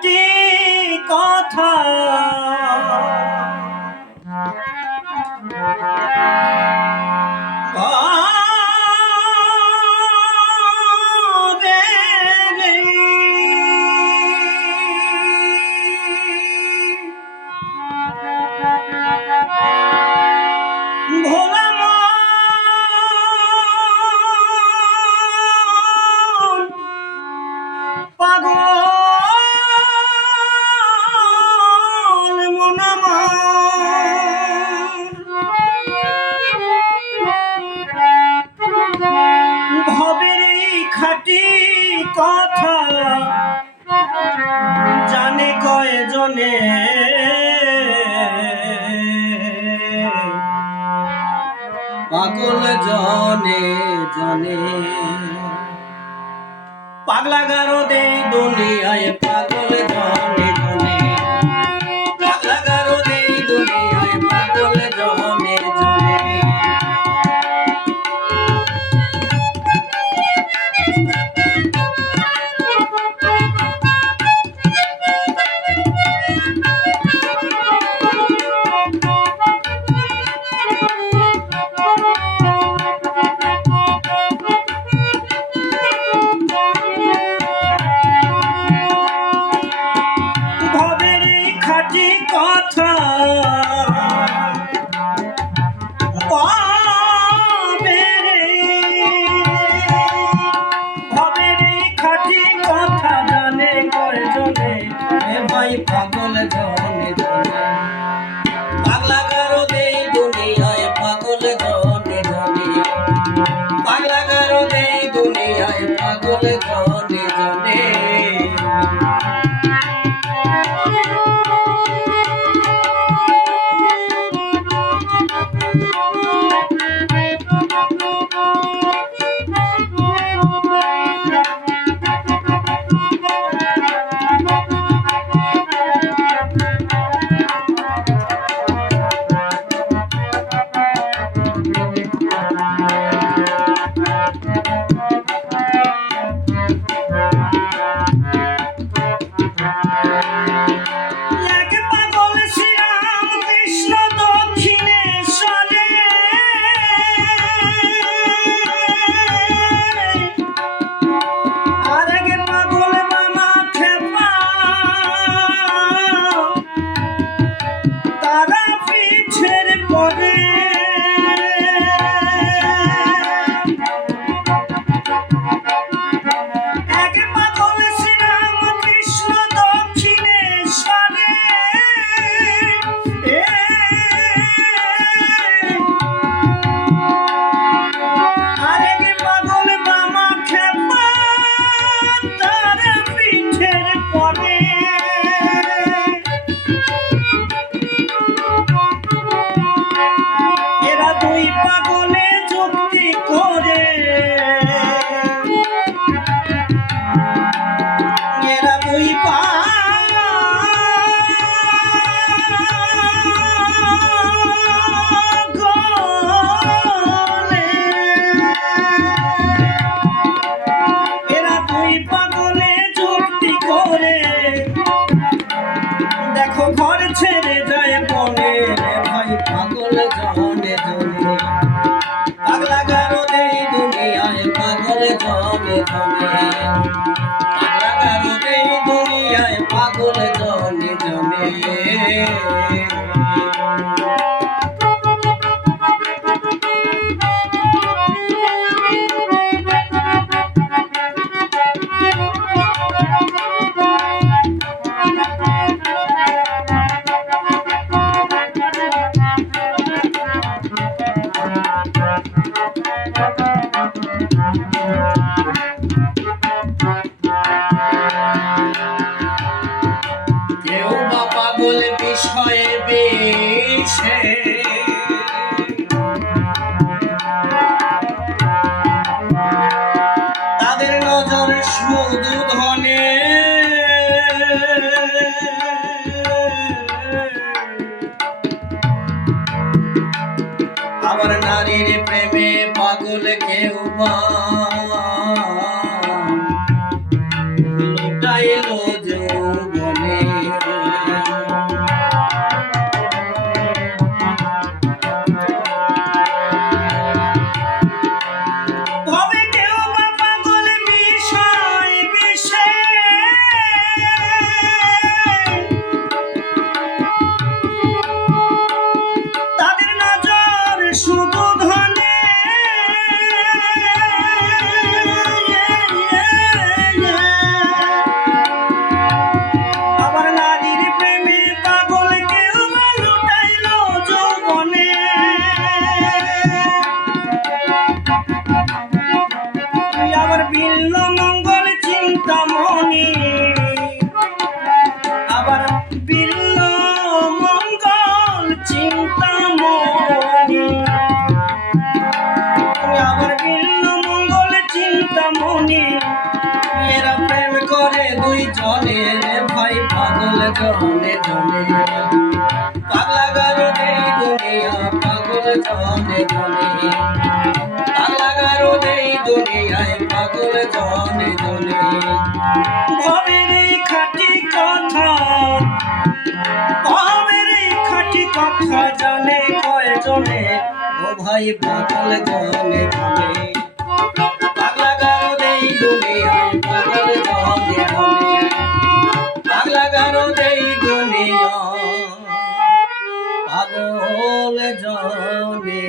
খাঁটি কথা খাঁটি কথা জানে কয়জনে পাগল জনে জনে পাগলা গারো দে দুনিয়ায় পাগল জনে জনে পাগলা গারো দে দুনিয়ায় পাগল জনে জনে খাঁটি কথা খাঁটি কথা জানে কয়জনে ভাই পাগল জনে জনে পাগলা গারো দে দুনিয়ায় পাগল জনে জনে পাগলা গারো দে দুনিয়ায় পাগল জনে জনে দেখো ঘর ছেড়ে যায় বনে ভাই পাগল জনে জনে পাগলা গারো দে দুনিয়ায় পাগল জনে জনে পাগলা গারো দে দুনিয়ায় পাগল জনে জনে বিষয়ে বেশে তাদের নজর শুধু ধনে আবার নারীর প্রেমে পাগল কেউ বা লুটাইল যৌবন জনে পাগলা গারো দেই দুনিয়া পাগল জনে জনে পাগলা গারো দেই দুনিয়ায় পাগল জনে জনে ভবের এই খাঁটি কথা, ভবের এই খাঁটি কথা জানে কয়জনে? ও ভাই পাগল জনে জনে পাগলা গারো দেই দুনিয়ায় পাগল জনে জনে পাগলা গারো দেই দুনিয়ায় পাগল জনে